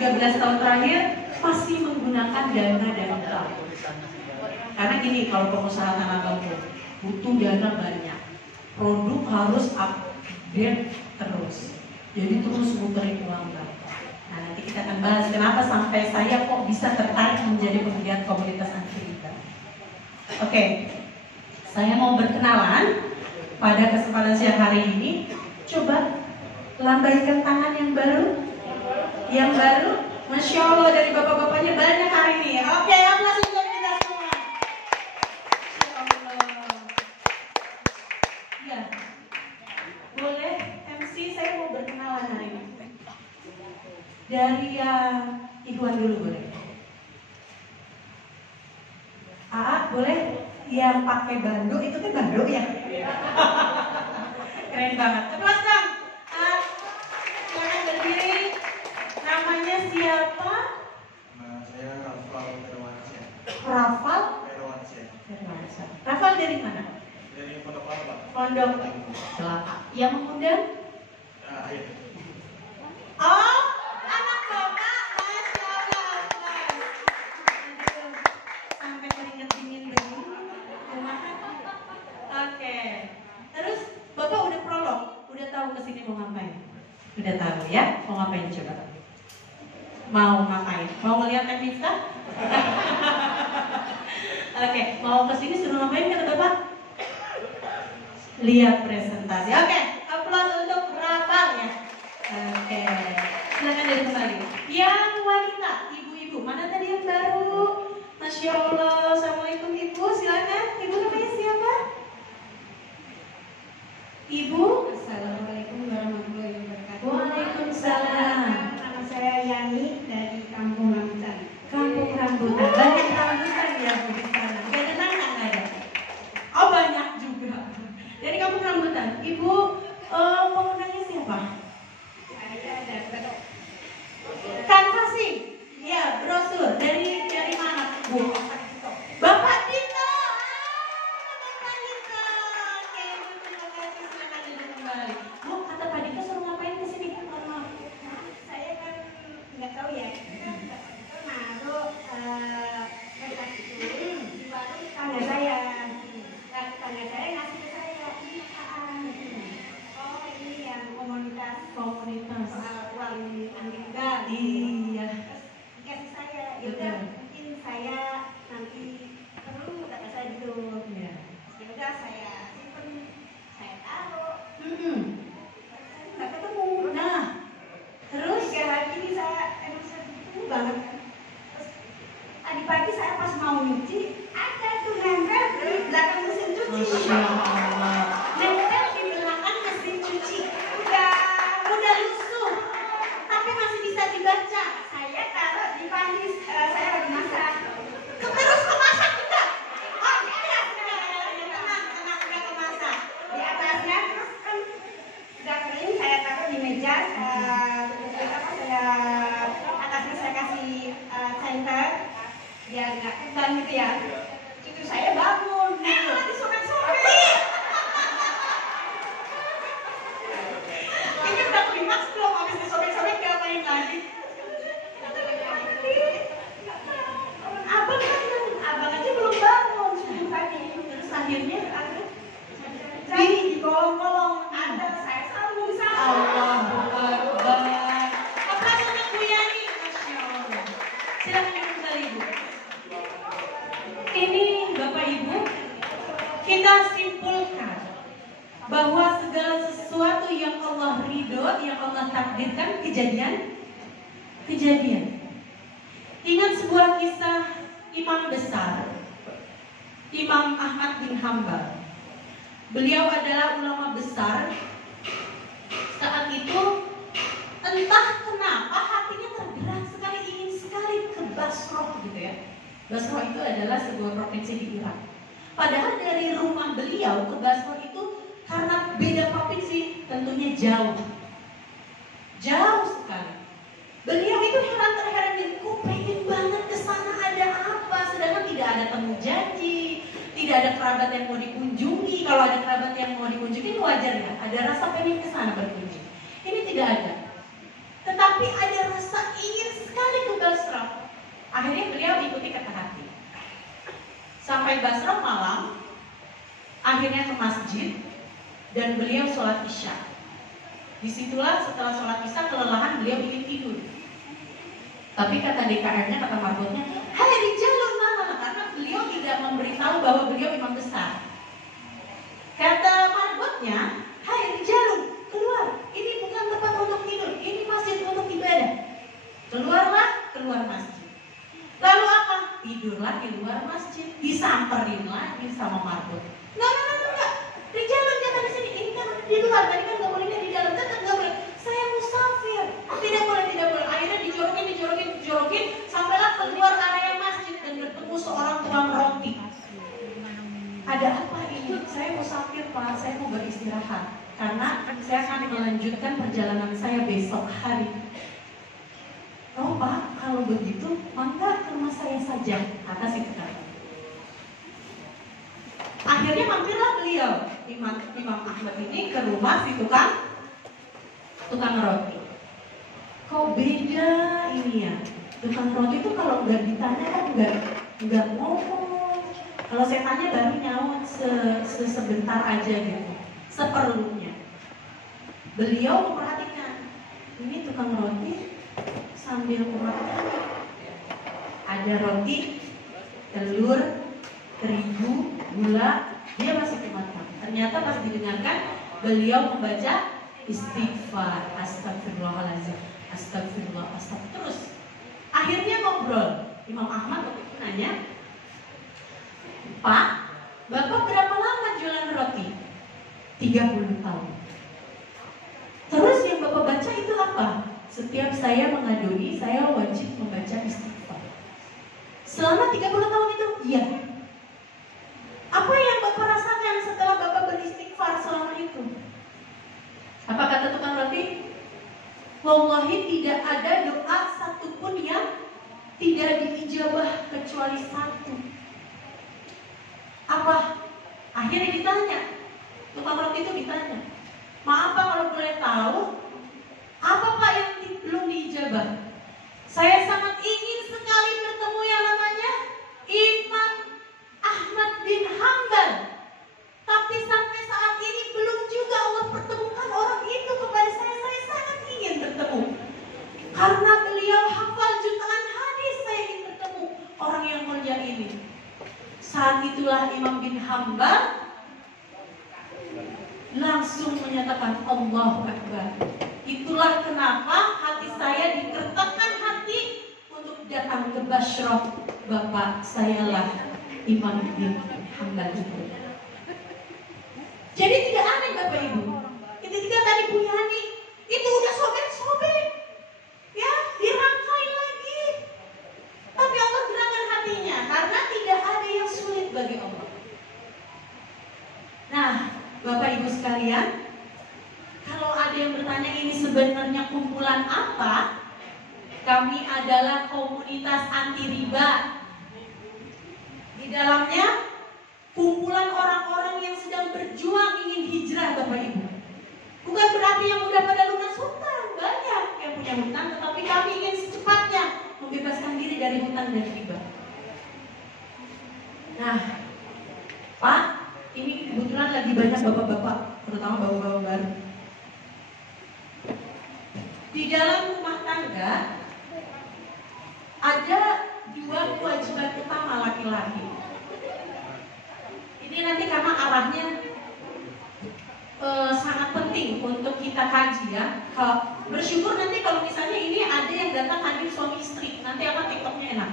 13 tahun terakhir masih menggunakan dana dari bank. Karena gini, kalau pengusaha tanah bambu butuh dana banyak, produk harus update terus, jadi terus muterin uang bank. Nah, nanti kita akan bahas kenapa sampai saya kok bisa tertarik menjadi penggiat komunitas anti riba. Oke, saya mau berkenalan pada kesempatan siang hari ini. Coba lambaikan tangan yang baru. Yang baru, Masya Allah, dari bapak-bapaknya banyak hari ini. Oke, aplaus untuk kita semua. Masya Allah. Ya, boleh MC, saya mau berkenalan hari ini. Dari Ikhwan dulu boleh. Boleh? Yang pakai banduk, itu kan banduk ya? Keren banget. Aplaus dong. Silakan berdiri. Namanya siapa? Nama saya Rafal Perwansyah. Rafal? Perwansyah. Rafal dari mana? Dari Pondok Kelapa. Pondok Kelapa. Yang mengundang? Akhir. Oh, anak bapak. Masya Allah. Aduh, sampai keringet dingin dulu. Oke. Terus bapak udah prolog, udah tahu kesini mau ngapain? Udah tahu ya? Mau ngapain coba? Mau ngapain? Mau ngeliat Miftah? Oke, mau kesini suruh ngapain kata bapak? Lihat presentasi. Oke, aplaus untuk Rafal ya. Oke, silakan dari kembali. Yang wanita, ibu-ibu, mana tadi yang baru? Masya Allah, assalamualaikum ibu, silakan. Ibu namanya siapa? Ibu? Assalamualaikum warahmatullahi wabarakatuh. Waalaikumsalam. Nama saya Yani dari Kampung Rambutan. Kampung Rambutan. Banyak rambutan ya Bu di sana. Gak ada nana nggak ada? Oh banyak juga. Dari Kampung Rambutan. Ibu pengundangnya siapa? Saya dapat Kanvasing. Ya, brosur. Dari mana Bu? Bapak Dito. Bapak Dito. Oke, Bu, terima kasih. Silakan duduk kembali. Bu, kata Pak Dito suruh ngapain ke sini? saya kan nggak tahu ya. Naruh kertas itu di warung tetangga saya. Tetangga saya ngasih ke saya. Ini apaan? Oh, ini yang komunitas wali Amerika. Iya. Kasih saya. Ya udah, mungkin saya nanti perlu kata saya gitu. Iya. Ya udah saya simpen, saya taruh. Nggak ketemu. Nah, terus 3 hari ini saya ketemu banget. Terus tadi pagi saya pas mau nyuci ada tuh nempel di belakang mesin cuci. Masya Allah. Nempel di belakang mesin cuci. Udah lusuh, tapi masih bisa dibaca. Saya taruh di panci, saya lagi masak. Terus kemasak juga. Oh, iya, tenang, udah kemasak. Di atasnya terus kan udah kering, saya taruh di meja. Atasnya saya kasih center biar nggak keban gitu ya. Cucu saya bangun, malah disobek-sobek. Ini udah klimaks belum? Habis disobek-sobek ngapain lagi? Abang aja belum bangun subuh tadi. Terus akhirnya Jadi di kolong-kolong ada saya sambung. Allahu Akbar. Aplaus untuk Bu Yani. Masya Allah. Silakan duduk kembali Bu. Ini Bapak Ibu, kita simpulkan bahwa segala sesuatu yang Allah ridho, yang Allah takdirkan, kejadian. Ingat sebuah kisah imam besar, Imam Ahmad bin Hambal. Beliau adalah ulama besar. Saat itu entah kenapa hatinya tergerak sekali, ingin sekali ke Basroh gitu ya. Basroh itu adalah sebuah provinsi di Irak. Padahal dari rumah beliau ke Basroh itu karena beda provinsi tentunya jauh sekali. Beliau itu heran terheran, kok pengen banget ke sana, ada apa? Sedangkan tidak ada temu janji, tidak ada kerabat yang mau dikunjungi. Kalau ada kerabat yang mau dikunjungi wajar ya, ada rasa pengen ke sana berkunjung. Ini tidak ada. Tetapi ada rasa ingin sekali sampai Basra malam, akhirnya ke masjid dan beliau sholat isya. Disitulah setelah sholat isya kelelahan, beliau ingin tidur. Tapi kata DKR-nya, kata marbotnya, hai rijalun mana? Karena beliau tidak memberitahu bahwa beliau imam besar. Kata marbotnya, hai rijalun, keluar. Ini bukan tempat untuk tidur, ini masjid untuk ibadah. Keluar masjid. Lalu apa? Tidurlah di luar masjid. Disamperin lagi sama marbot. Enggak. Rijalun jangan di sini. Ini kan di luar. Tadi kan nggak bolehnya di dalam. Tetap nggak boleh. Saya musafir. Tidak boleh. Akhirnya dijorokin. Sampailah keluar area masjid dan bertemu seorang tukang roti. Ada apa ini? Saya musafir Pak. Saya mau beristirahat. Karena saya akan melanjutkan perjalanan saya besok hari. Oh Pak, kalau begitu mangga ke rumah saya saja, kata si tukang. Akhirnya mampirlah beliau, Imam Ahmad ini ke rumah si tukang roti. Kok beda ini ya? Tukang roti itu kalau nggak ditanya kan nggak ngomong. Kalau saya tanya baru nyaut sebentar aja gitu, seperlunya. Beliau memperhatikan, ini tukang roti sambil makan. Ada roti, telur, terigu, gula, dia masih dimakan. Ternyata pas didengarkan, beliau membaca istighfar, astagfirullahaladzim, astagfirullah, terus. Akhirnya ngobrol. Imam Ahmad waktu itu nanya, Pak, Bapak berapa lama jualan roti? 30 tahun. Terus yang Bapak baca itu apa? Setiap saya mengadui, saya wajib membaca istighfar. Selama 30 tahun itu, iya. Apa yang Bapak rasakan setelah Bapak beristighfar selama itu? Apa kata tukang roti? Wallahi tidak ada doa satupun yang tidak diijabah kecuali satu. Apa? Akhirnya ditanya. Tukang roti itu ditanya, maaf Pak kalau boleh tahu, apa Pak yang belum diijabah? Saya sangat ingin sekali bertemu yang namanya Imam Ahmad bin Hanbal. Tapi sampai saat ini belum juga Allah pertemukan orang itu kepada saya. Saya sangat ingin bertemu. Karena beliau hafal jutaan hadis, saya ingin bertemu orang yang mulia ini. Saat itulah Imam bin Hanbal langsung menyatakan Allahu Akbar. Itulah kenapa hati saya dikertakkan hati untuk datang ke Bashrah. Bapak saya lah Imam bin Hanbal itu. Jadi tidak aneh Bapak Ibu. Ketika tadi Bu Yani itu udah sobek-sobek, ya dirangkai lagi. Tapi Allah gerakan hatinya karena tidak ada yang sulit bagi Allah. Nah, Bapak Ibu sekalian, kalau ada yang bertanya ini sebenarnya kumpulan apa? Kami adalah komunitas anti riba. Di dalamnya kumpulan orang-orang yang sedang berjuang ingin hijrah Bapak Ibu. Bukan berarti yang udah pada lunas hutang, banyak yang punya hutang, tetapi kami ingin secepatnya membebaskan diri dari hutang dan riba. Nah, Pak, ini kebetulan lagi banyak bapak-bapak, terutama bapak-bapak baru. Di dalam rumah tangga ada 2 kewajiban utama laki-laki. Ini nanti karena arahnya sangat penting untuk kita kaji ya. Bersyukur nanti kalau misalnya ini ada yang datang hadir suami istri, nanti apa TikToknya enak.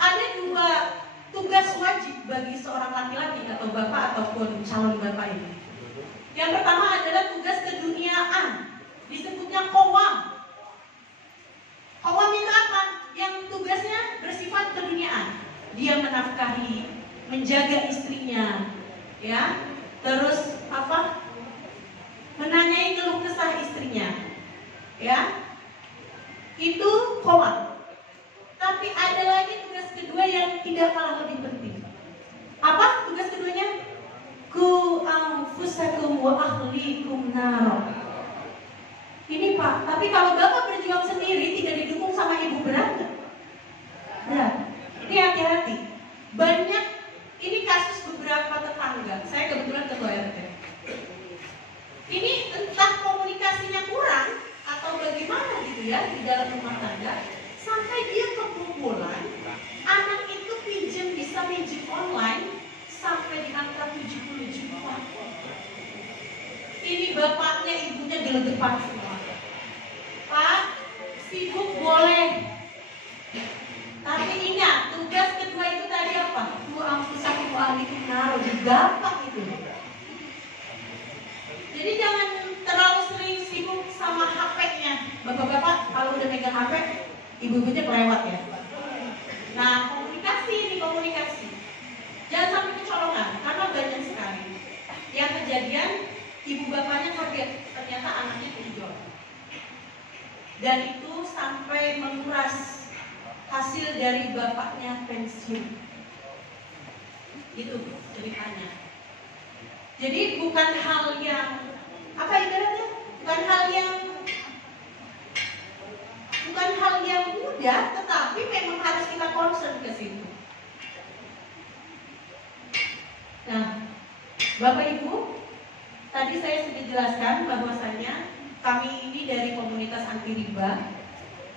Ada 2 tugas wajib bagi seorang laki-laki atau bapak ataupun calon bapak ini. Yang pertama adalah tugas keduniaan, disebutnya qawwam. Qawwam itu apa? Yang tugasnya bersifat keduniaan. Dia menafkahi, menjaga istrinya, ya. Terus apa? Menanyai keluh kesah istrinya, ya. Itu qawwam. Tapi ada lagi tugas kedua yang tidak kalah lebih penting. Apa tugas keduanya? Ku anfusakum wa ahlikum nar. Ini Pak, tapi kalau Bapak berjuang sendiri tidak didukung sama ibu berat nggak? Berat. Ini hati-hati. Banyak di dalam rumah tangga sampai dia kekumpulan anak itu bisa pinjam online sampai di angka 70 juta. Ini bapaknya ibunya gelegepan semua. Pak, sibuk boleh, tapi ingat tugas kedua itu tadi apa? Satu ahli itu naruh di gampang itu. Jadi jangan terlalu sering sibuk sama HP-nya. Bapak-bapak kalau udah megang HP, ibu-ibunya kelewat ya. Nah, komunikasi. Jangan sampai kecolongan, karena banyak sekali yang kejadian ibu bapaknya kaget ternyata anaknya pinjol. Dan itu sampai menguras hasil dari bapaknya pensiun. Itu ceritanya. Jadi bukan hal yang ibaratnya bukan hal yang mudah, tetapi memang harus kita concern ke situ. Nah, Bapak Ibu, tadi saya sudah jelaskan bahwasanya kami ini dari komunitas anti riba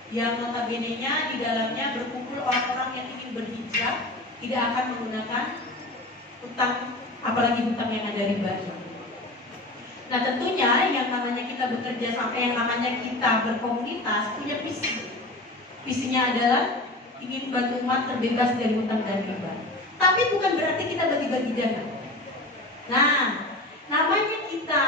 yang notabene-nya di dalamnya berkumpul orang-orang yang ingin berhijrah, tidak akan menggunakan hutang, apalagi hutang yang ada ribanya. Nah, tentunya yang namanya kita bekerja sampai yang namanya kita berkomunitas punya visi. Visinya adalah ingin bantu umat terbebas dari hutang dan riba. Tapi bukan berarti kita bagi-bagi dana. Nah, namanya kita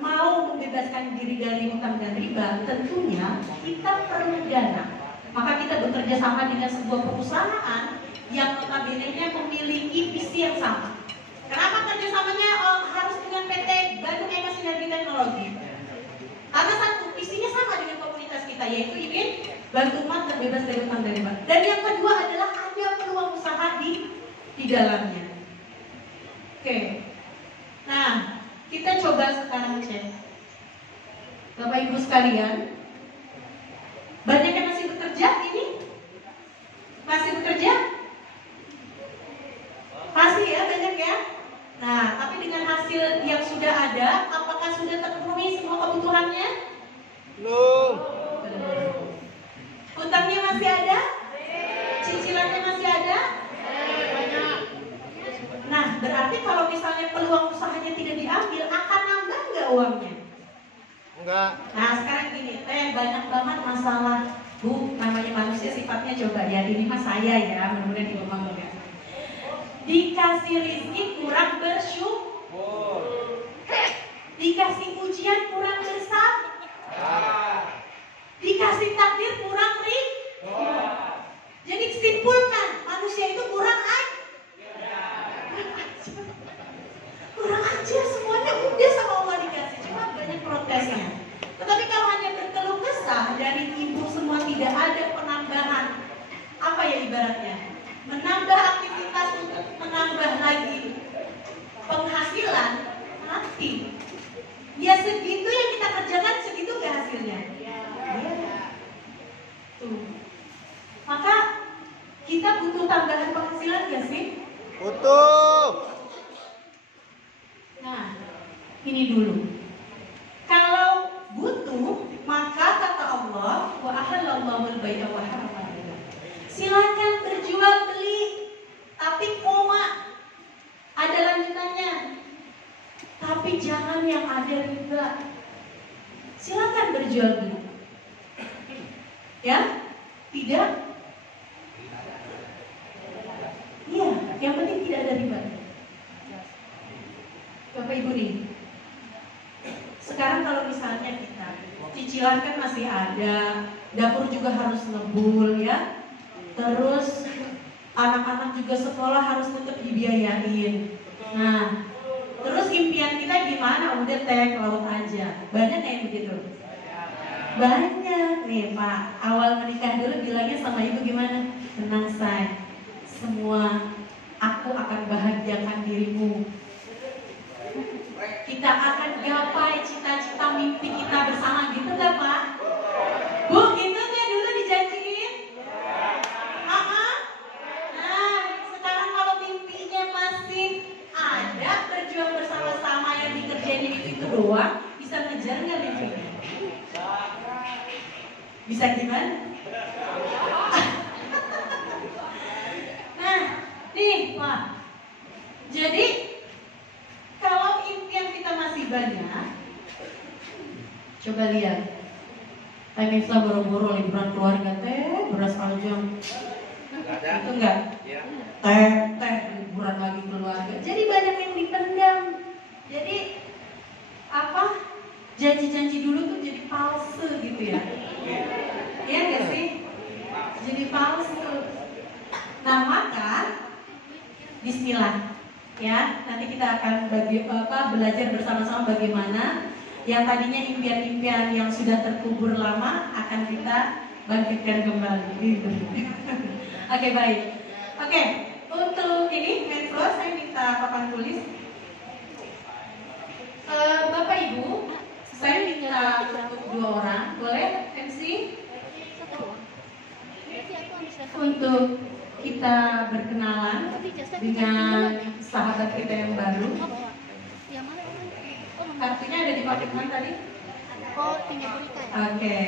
mau membebaskan diri dari hutang dan riba, tentunya kita perlu dana. Maka kita bekerja sama dengan sebuah perusahaan yang notabene-nya memiliki visi yang sama. Kenapa kerjasamanya harus dengan PT Bandung Eka Sinergi Teknologi? Karena satu, visinya sama dengan komunitas kita, yaitu ingin bantu umat terbebas dari hutang dan riba. Dan yang kedua adalah ada peluang usaha di dalamnya. Oke. Nah, kita coba sekarang cek. Bapak Ibu sekalian, banyak yang masih bekerja ini? Masih bekerja? Masih ya, banyak ya. Nah, tapi dengan hasil yang sudah ada, apakah sudah terpenuhi semua kebutuhannya? Belum. Hutangnya masih ada? Cicilannya masih ada? Nah, berarti kalau misalnya peluang usahanya tidak diambil, akan nambah nggak uangnya? Enggak. Nah, sekarang gini, banyak banget masalah. Bu, namanya manusia sifatnya coba ya, ini mah saya ya, mudah-mudahan ibu ngomong ya. Dikasih rezeki kurang bersyukur, dikasih ujian kurang bersabar, dikasih takdir kurang ridho. Jadi simpulkan, manusia itu kurang aja, semuanya udah sama Allah dikasih, cuma banyak protesnya. Tetapi kalau hanya berkeluh kesah dari ibu semua tidak ada penambahan, apa ya ibaratnya? Menambah aktivitas untuk menambah lagi penghasilan, mati. Ya segitu yang kita kerjakan, segitu gak hasilnya? Ya. Tuh. Maka kita butuh tambahan penghasilan gak sih? Butuh. Nah, ini dulu. Kalau butuh, maka kata Allah, wa ahallallahu al-bai'a wa harrama riba. Silakan berjual beli, tapi koma ada lanjutannya. Tapi jangan yang ada riba. Silakan berjual beli. Ya? Tidak? Iya, yang penting tidak ada riba. Bapak Ibu nih, sekarang kalau misalnya kita cicilan kan masih ada, dapur juga harus ngebul ya, terus anak-anak juga sekolah harus tetap dibiayain. Nah, terus impian kita gimana? Udah teh laut aja. Banyak yang begitu? Banyak nih Pak. Awal menikah dulu bilangnya sama ibu gimana? Tenang say, semua aku akan bahagiakan dirimu. Kita akan gapai cita-cita mimpi kita bersama, gitu gak Pak? Bu, gitu gak dulu dijanjiin? Nah, sekarang kalau mimpinya masih ada, berjuang bersama-sama yang dikerjain itu doang, bisa ngejar gak mimpinya? Bisa gimana? kan? Nah, nih Pak. Jadi kalau impian kita masih banyak, coba lihat. Teh Nisa boro-boro liburan keluarga teh, beras aljam. Itu enggak? Teh liburan lagi keluarga. Jadi banyak yang dipendam. Jadi apa? Janji-janji dulu tuh jadi palsu gitu ya. Iya nggak sih? Jadi palsu. Nah maka Bismillah ya. Nanti kita akan belajar bersama-sama bagaimana yang tadinya impian-impian yang sudah terkubur lama akan kita bangkitkan kembali. Oke, baik. Oke, untuk ini main floor saya minta papan tulis. Bapak Ibu, saya minta untuk 2 orang, boleh MC? Untuk kita berkenalan dengan sahabat kita yang baru. Kartunya ada di paket mana tadi? Oh, tinggal berikan. Oke,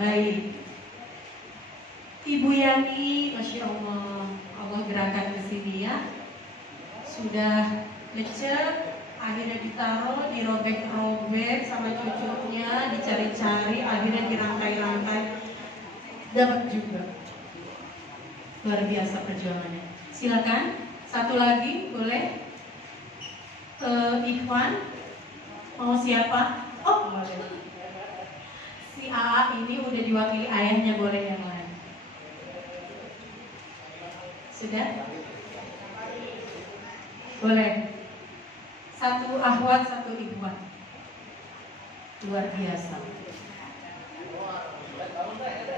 baik. Ibu Yani, Masya Allah, Allah gerakan ke sini ya. Sudah lecet, akhirnya ditaruh, dirobek-robek sama cucunya, dicari-cari, akhirnya dirangkai-rangkai, dapat juga. Luar biasa perjuangannya. Silakan, satu lagi boleh. Ikhwan, mau siapa? Oh, boleh. Si AA ini udah diwakili ayahnya, boleh yang lain. Sudah? Boleh. Satu akhwat, satu ikhwan. Luar biasa.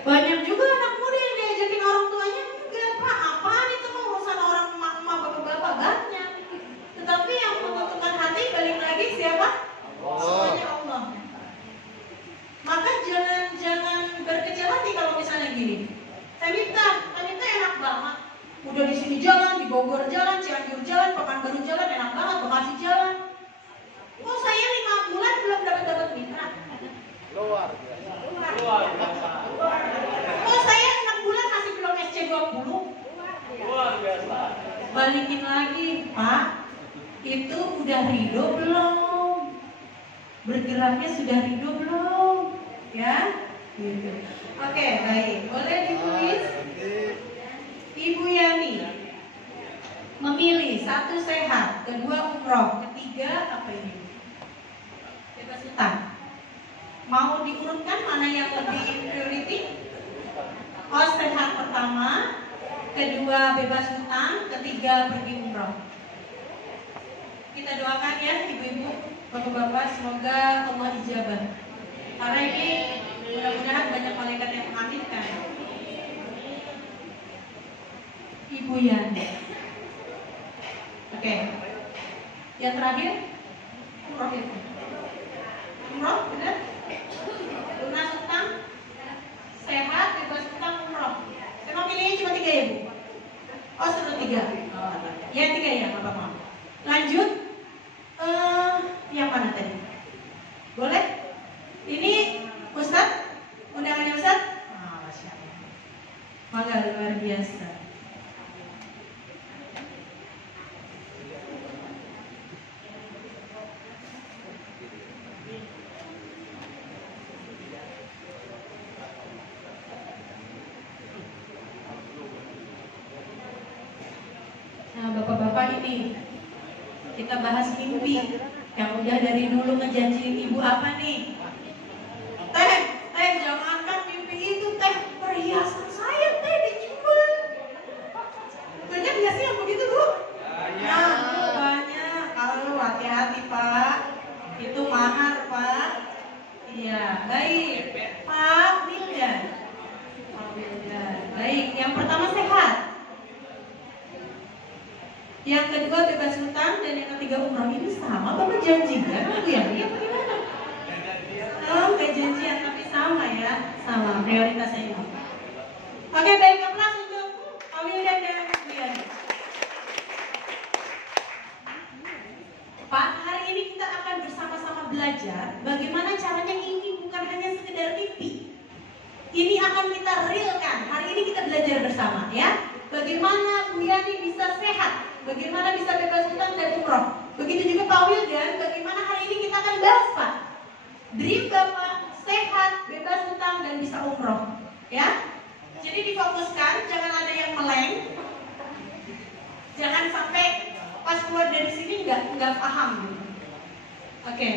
Banyak juga anak muda yang diajakin orang tuanya, enggak Pak, apaan itu mau urusan orang emak-emak bapak-bapak, banyak. Tetapi yang menentukan hati balik lagi siapa? Semuanya Allah. Maka jangan berkecil hati kalau misalnya gini. Tanita enak banget. Udah di sini jalan, di Bogor jalan, Cianjur jalan, Pekanbaru jalan, enak banget, Bekasi jalan. Kok saya 5 bulan belum dapat mitra? Luar biasa. Kok saya 6 bulan masih belum SC20? Luar biasa. Balikin lagi, Pak. Itu udah ridho belum? Bergeraknya sudah ridho belum? Ya? Gitu. Oke, baik. Boleh ditulis? Ibu Yani memilih 1 sehat, 2 umroh, 3 apa ini? Bebas hutang. Mau diurutkan mana yang lebih priority? Oh, sehat pertama, 2 bebas hutang, 3 pergi umroh. Kita doakan ya ibu-ibu, bapak-bapak, semoga Allah ijabah. Karena ini mudah-mudahan banyak malaikat yang mengaminkan. Ibu Yani. Oke. Yang terakhir, umroh itu. Umroh, benar? Lunas hutang, sehat, bebas hutang, umroh. Saya mau pilihnya cuma 3 ya Bu? Oh, sudah 3. Oh, ya 3 ya, Bapak mau. Lanjut. Yang mana tadi? Boleh? Ini Ustadz? Undangannya Ustadz? Masya Allah. Maka luar biasa. Nah, bapak-bapak ini kita bahas mimpi yang udah dari dulu ngejanjiin ibu apa nih? Teh, jangankan mimpi itu, teh, perhiasan saya teh dijual. Banyak nggak sih yang begitu Bu? Nah, banyak. Kalau hati-hati Pak, itu mahar Pak. Iya, baik. Pak Wildan. Baik, yang pertama sehat. Yang kedua bebas hutang dan yang ketiga umroh. Ini sama Bapak janjian Bu ya? Iya bagaimana? Oh, gak janjian tapi sama ya. Sama prioritasnya ini. Oke, baik, aplaus untuk Pak Wildan dan Bu Yani. Pak, hari ini kita akan bersama-sama belajar bagaimana caranya ini bukan hanya sekedar mimpi. Ini akan kita bagaimana bisa bebas hutang dan umroh. Begitu juga Pak Wildan, bagaimana hari ini kita akan bahas Pak. Dream Bapak sehat, bebas hutang dan bisa umroh, ya. Jadi difokuskan, jangan ada yang meleng, jangan sampai pas keluar dari sini nggak paham gitu. Oke,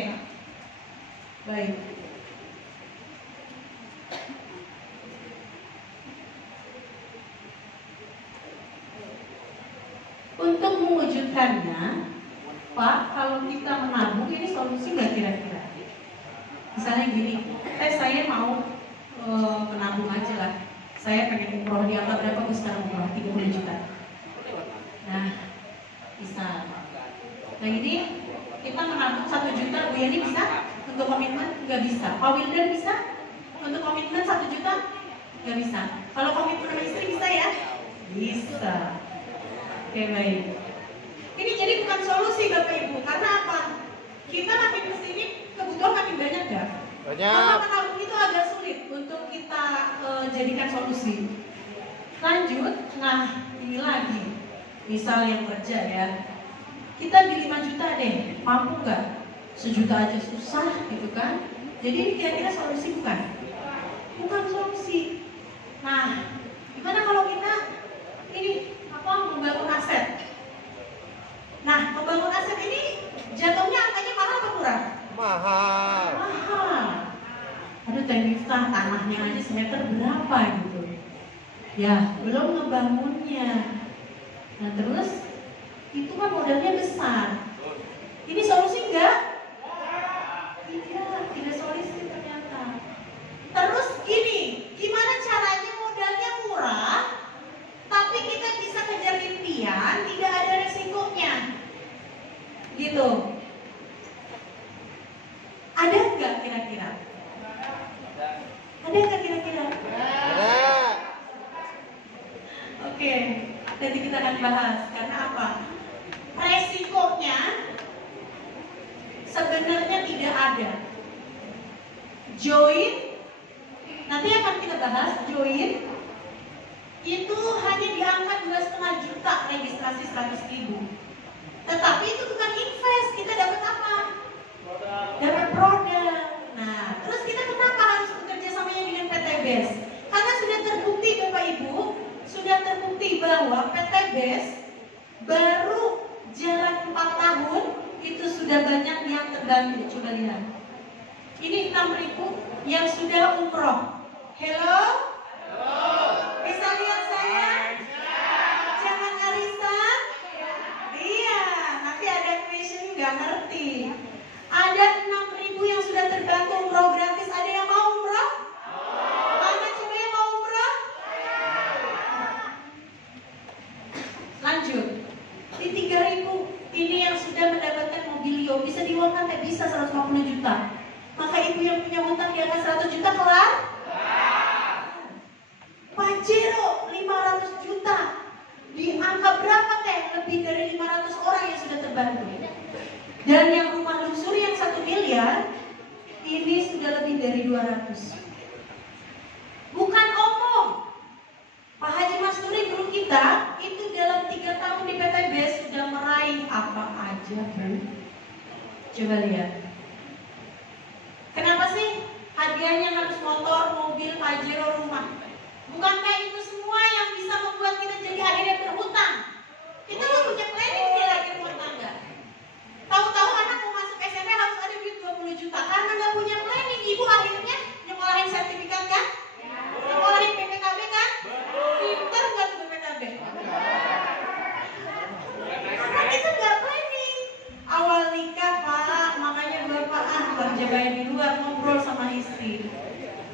baik. Untuk mewujudkannya, Pak, kalau kita menabung ini solusi nggak kira-kira? Misalnya gini, saya mau menabung aja lah. Saya pengen umroh, di angka berapa gue sekarang umroh? 30 juta. Nah, bisa. Nah ini kita menabung 1 juta, Bu Yani bisa? Untuk komitmen? Nggak bisa. Pak Wildan bisa? Untuk komitmen 1 juta? Nggak bisa. Kalau komitmen sama istri bisa ya? Bisa. Oke, baik. Ini jadi bukan solusi Bapak Ibu, karena apa? Kita makin kesini kebutuhan makin banyak ya. Kalau menabung itu agak sulit untuk kita jadikan solusi. Lanjut, nah ini lagi, misal yang kerja ya, kita di 5 juta deh, mampu nggak? 1 juta aja susah gitu kan? Jadi ini kira-kira solusi bukan? Bukan solusi. Nah, gimana kalau kita ini membangun aset? Nah, membangun aset ini jatuhnya angkanya mahal apa murah? Mahal. Mahal. Aduh, Teh Miftah, tanahnya aja semeter berapa gitu? Ya, belum ngebangunnya. Nah, terus itu kan modalnya besar. Ini solusi enggak? Tidak solusi ternyata. Terus gini, gimana caranya modalnya murah, tapi kita bisa kejar impian, tidak ada resikonya? Gitu. Ada nggak kira-kira? Ada nggak kira-kira? Ada. Oke, nanti kita akan bahas. Karena apa? Resikonya sebenarnya tidak ada. Join, nanti akan kita bahas. Join itu hanya di angka 2,5 juta registrasi 100.000. Tetapi itu bukan invest, kita dapat apa? Dapat produk. Nah, terus kita kenapa harus bekerja samanya dengan PT BES? Karena sudah terbukti Bapak Ibu, sudah terbukti bahwa PT BES baru jalan 4 tahun itu sudah banyak yang terbantu. Coba lihat. Ini 6.000 yang sudah umroh. Hello? Bisa lihat saya? Jangan arisan? Iya, nanti ada question nggak ngerti. Ada 6.000 yang sudah terbantu umroh gratis. Ada yang mau umroh? Mana coba yang mau umroh? Lanjut. Di 3.000 ini yang sudah mendapatkan mobilio, bisa diuangkan nggak? Bisa 150 juta. Maka ibu yang punya hutang di atas 100 juta kelar? Pajero 500 juta. Di angka berapa teh? Lebih dari 500 orang yang sudah terbantu. Dan yang rumah luxury yang 1 miliar ini sudah lebih dari 200. Bukan omong. Pak Haji Masturi guru kita itu dalam 3 tahun di PT BES sudah meraih apa aja, Bu? Coba lihat. Kenapa sih hadiahnya harus motor, mobil, Pajero, rumah? Bukankah itu semua yang bisa membuat kita jadi akhirnya berhutang? Kita mau punya planning dia lagi rumah tangga. Tahu-tahu anak mau masuk SMP harus ada duit 20 juta. Karena nggak punya planning, ibu akhirnya nyekolahin sertifikat kan? Nyekolahin PPKB kan? Pinter nggak tuh PPKB? Karena kita nggak planning. Awal nikah Pak, makanya Bapak kerja baik di luar, ngobrol sama istri.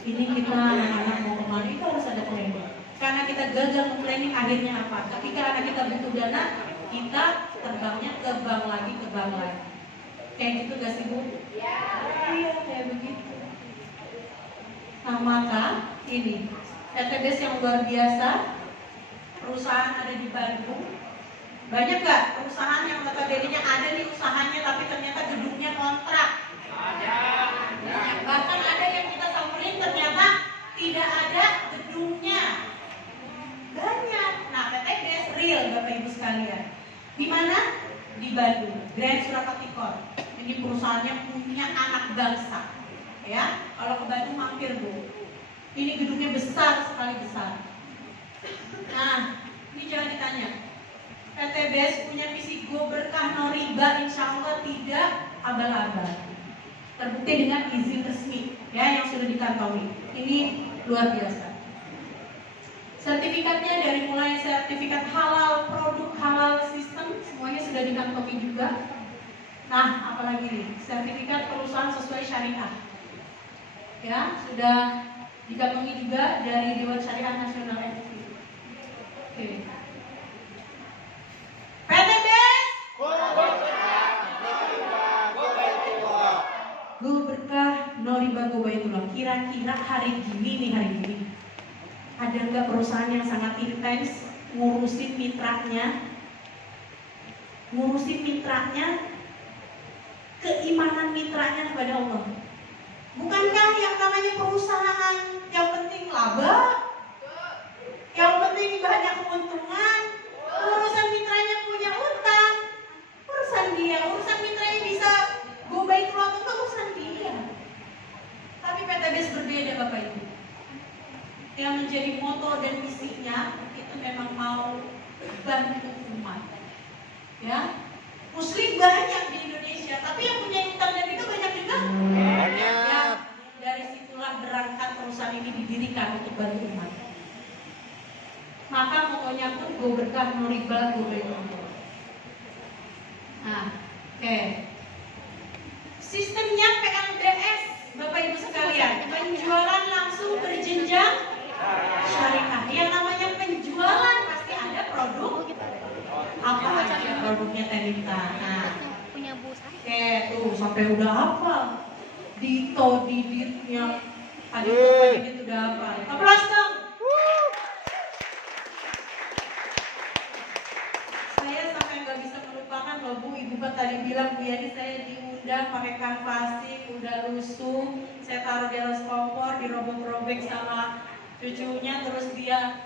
Ini kita anak-anak mau kemana, itu harus ada planning. Karena kita gagal planning, akhirnya apa? Ketika anak kita butuh dana, kita terbangnya ke bank lagi. Kayak gitu gak sih Bu? Iya, kayak begitu. Nah maka ini PT BES yang luar biasa, perusahaan ada di Bandung. Banyak gak perusahaan yang notabene-nya ada nih usahanya, tapi ternyata gedungnya kontrak? Ada. Bahkan ada yang kita samperin ternyata tidak ada gedungnya. Banyak. Nah PT BES real Bapak Ibu sekalian. Di mana? Di Bandung, Grand Surapatikor. Ini perusahaannya punya anak bangsa. Ya, kalau ke Bandung mampir Bu. Ini gedungnya besar sekali besar. Nah, ini jangan ditanya. PTBS punya misi Go Berkah No Riba, insya Allah tidak abal-abal. Terbukti dengan izin resmi ya yang sudah dikantongi. Ini luar biasa. Sertifikatnya dari mulai sertifikat halal, produk halal sistem, semuanya sudah dikantongi juga. Nah, apalagi nih, sertifikat perusahaan sesuai syariah. Ya, sudah dikantongi juga dari Dewan Syariah Nasional NU. Oke. PTBS Go Berkah No Riba Go Baitullah. Kira-kira hari gini ada nggak perusahaan yang sangat intens ngurusin mitranya, keimanan mitranya kepada Allah? Bukankah yang namanya perusahaan yang penting laba, yang penting banyak keuntungan, urusan mitranya punya utang, urusan mitranya bisa go baitullah itu urusan dia. Tapi PTBS berbeda Bapak Ibu. Yang menjadi moto dan misinya itu memang mau bantu umat. Ya, Muslim banyak di Indonesia, tapi yang punya internet itu banyak juga. Banyak. Ya, dari situlah berangkat perusahaan ini didirikan untuk bantu umat. Maka motonya pun Go Berkah No Riba Go Baitullah. Nah, oke. Sistemnya PLBS, Bapak Ibu sekalian, penjualan langsung berjenjang syariah. Yang namanya penjualan pasti ada produk. Apa aja produknya Tenita. Nah, punya bus. oke, tuh sampai udah hafal. Dito diditnya, adit udah hafal. Aplaus dong. Saya sampai nggak bisa melupakan loh Bu, Ibu kan tadi bilang Bu Yani saya diundang pakai kanvasing, udah lusuh, saya taruh di atas kompor, dirobek-robek sama cucunya, terus dia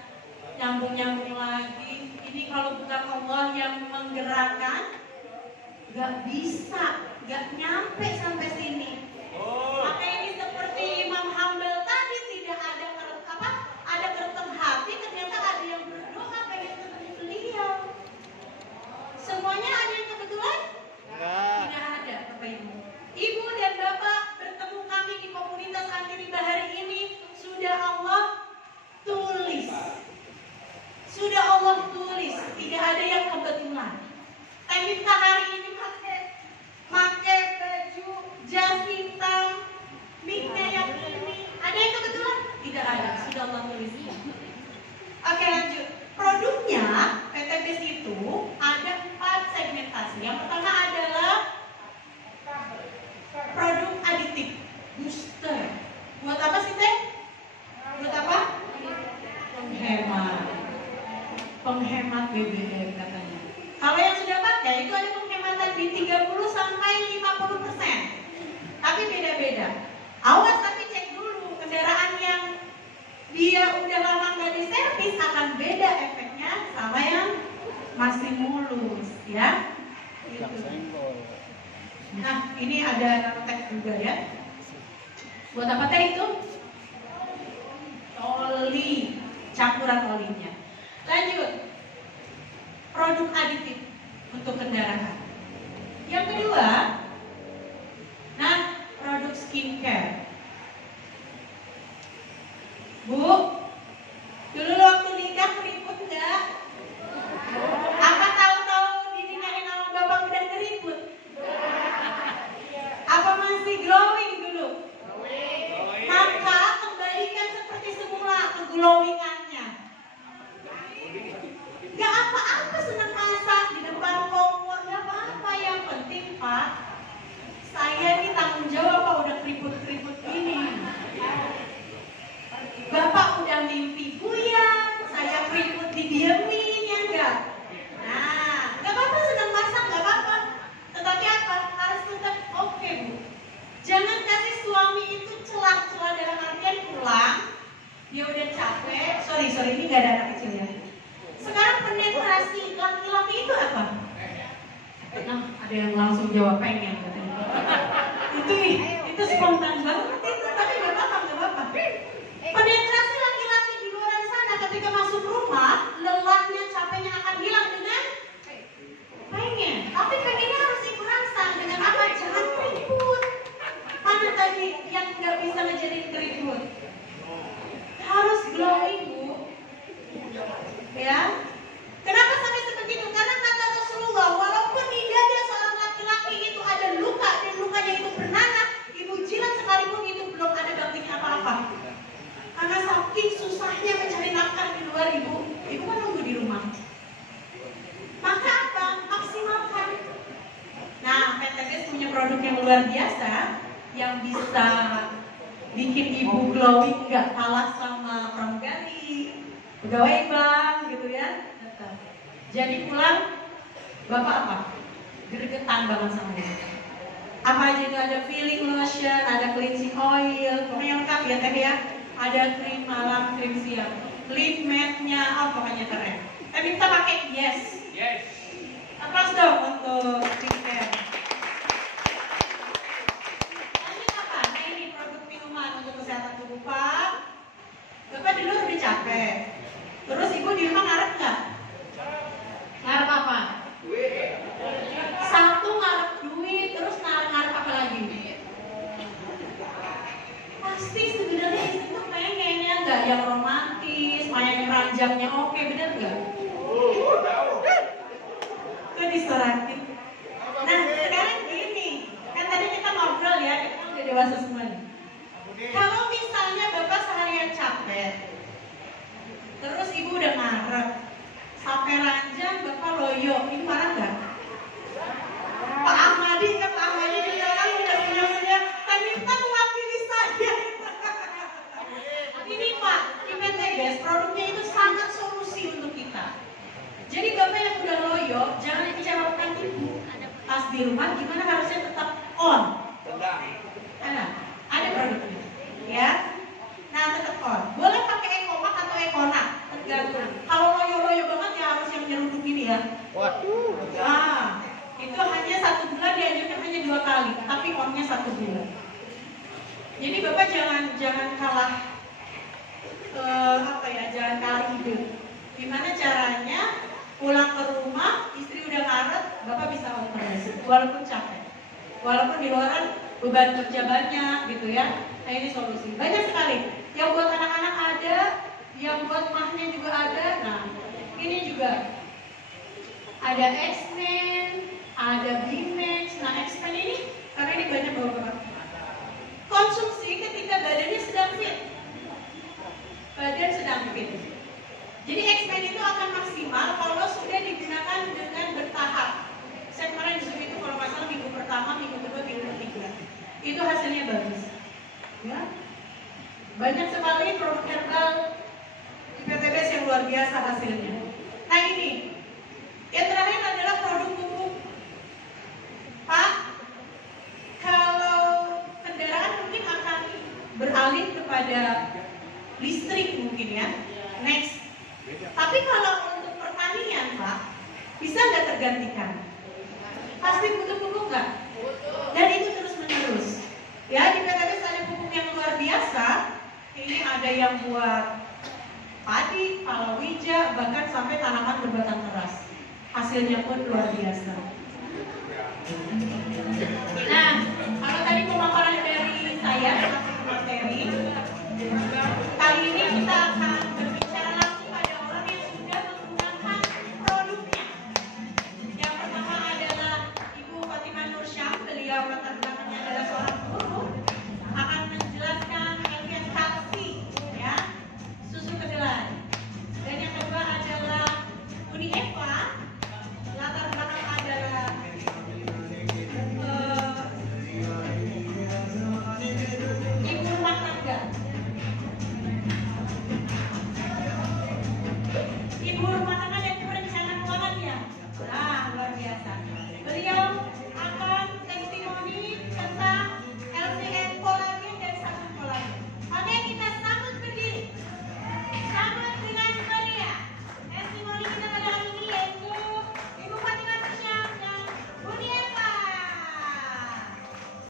nyambung-nyambung lagi. Ini kalau bukan Allah yang menggerakkan, nggak bisa, nggak nyampe sampai sini. Maka ini seperti Imam Hambal tadi, tidak ada ada kereteng hati, ternyata ada yang berdoa pengen ketemu beliau. Semuanya ada yang kebetulan? Tidak ada, Bapak Ibu. Ibu dan Bapak bertemu kami di komunitas anti riba hari ini sudah Allah tulis. Sudah Allah tulis, tidak ada yang kebetulan. Tenita hari ini pakai baju jas hitam, mic-nya yang ini. Ada yang kebetulan? Tidak ada, sudah Allah tulis. Oke, lanjut. Produknya PTBS itu ada 4 segmentasi. Yang pertama adalah produk aditif, booster. Buat apa sih Teh? Buat apa? Penghemat BBM katanya. Kalau yang sudah pakai itu ada penghematan di 30 sampai 50%. Tapi beda-beda. Awas tapi cek dulu kendaraan yang dia udah lama nggak diservis akan beda efeknya sama yang masih mulus, ya. Gitu. Nah, ini ada tag juga ya. Buat apa teh itu? Oli, campuran olinya. Lanjut. Produk aditif untuk kendaraan. Yang kedua, nah, produk skincare. Bu, dulu waktu nikah keriput enggak? Apa tahu-tahu dinikahin sama bapak udah keriput? Apa masih glowing dulu? Maka kembalikan seperti semula ke glowingannya. Gak apa-apa senang masak di depan kompor, gak apa-apa. Yang penting Pak, saya ini tanggung jawab Pak udah keriput-keriput ini. Bapak udah mimpi buyar, saya keriput didiemin, ya enggak? Nah, gak apa-apa senang masak, gak apa-apa. Tetapi apa? Harus tetap oke Bu. Jangan kasih suami itu celah-celah dalam artian pulang, dia udah capek. Sorry, ini gak ada anak kecil ya. Sekarang penetrasi laki-laki itu apa? Nah, ada yang langsung jawab pengen katanya. Itu spontan banget itu, tapi nggak apa-apa. Penetrasi laki-laki di luar sana ketika masuk rumah, lelahnya, capeknya akan hilang dengan pengen. Tapi pengennya harus dirangsang dengan apa? Jangan keriput. Mana tadi yang nggak bisa ngejadiin keriput? Harus glowing, Bu. Ya. Kenapa sampai seperti itu? Karena kata Rasulullah, walaupun di dada seorang laki-laki itu ada luka dan lukanya itu bernanah, ibu jilat sekalipun itu belum ada baktinya apa-apa. Karena saking susahnya mencari nafkah di luar ibu kan nunggu di rumah. Maka apa? Maksimalkan. Nah, PTBS punya produk yang luar biasa yang bisa bikin ibu glowing nggak kalah sama pramugari, pegawai bank gitu ya. Jadi pulang, Bapak apa? Gregetan banget sama dia. Apa aja itu, ada feeling lotion, ada cleansing oil, pokoknya lengkap ya teh ya. Ada krim malam, krim siang, lip matte-nya, pokoknya keren. Minta pakai yes. Yes. Aplaus dong untuk skincare. Ini apa? Nah ini produk minuman untuk kesehatan tubuh Pak. Bapak di luar udah capek. Terus ibu di rumah ngarep nggak? Ngarep apa? Satu ngarep duit, terus ngarep apa lagi? Pasti sebenarnya itu pengen ya, nggak yang romantis, main ranjangnya oke, bener nggak? Itu diserahin. Nah sekarang gini, kan tadi kita ngobrol ya, kita kan udah dewasa semua nih. Kalau misalnya bapak seharian capek, terus ibu udah ngarep, sampai ranjang bapak loyo, ini marah nggak? Pak Ahmadi di belakang udah senyum-senyum, kan minta mewakili saya. Ini Pak, di PTBS produknya itu sangat solusi untuk kita. Jadi bapak yang udah loyo, jangan kecewakan ibu. Pas di rumah gimana harusnya tetap on. Ada produknya, ya. Nah tetap on. Boleh pakai Ekomak atau Ekona, tergantung. Kalau loyo-loyo banget ya harus yang nyeruduk ini ya. Waduh. Ah, itu hanya 1 bulan, dianjurkan hanya 2 kali, tapi onnya 1 bulan. Jadi bapak jangan kalah jangan kalah ide. Gimana caranya pulang ke rumah, istri udah ngaret, bapak bisa on terus, walaupun capek, walaupun di luaran beban kerja banyak gitu ya. Nah ini solusi banyak sekali. Yang buat anak-anak ada, yang buat mahnya juga ada. Nah ini juga ada X-Men, ada B-Max. Nah X-Men ini karena ini banyak bapak konsumsi ketika badannya sedang fit. Badan sedang fit. Jadi X-Men itu akan maksimal kalau sudah digunakan dengan bertahap. Saya kemarin di itu kalau nggak salah minggu pertama, minggu kedua, minggu ketiga. Itu hasilnya bagus. Ya. Banyak sekali produk herbal di PTBS yang luar biasa hasilnya. Nah ini, yang terakhir adalah produk pupuk. Pak, kalau kendaraan mungkin akan beralih kepada listrik mungkin ya. Next. Tapi kalau untuk pertanian Pak, bisa nggak tergantikan? Pasti butuh pupuk nggak? Dan itu terus menerus. Ya di PTBS ada pupuk yang luar biasa. Ini ada yang buat padi, palawija, bahkan sampai tanaman berbatang keras. Hasilnya pun luar biasa. Nah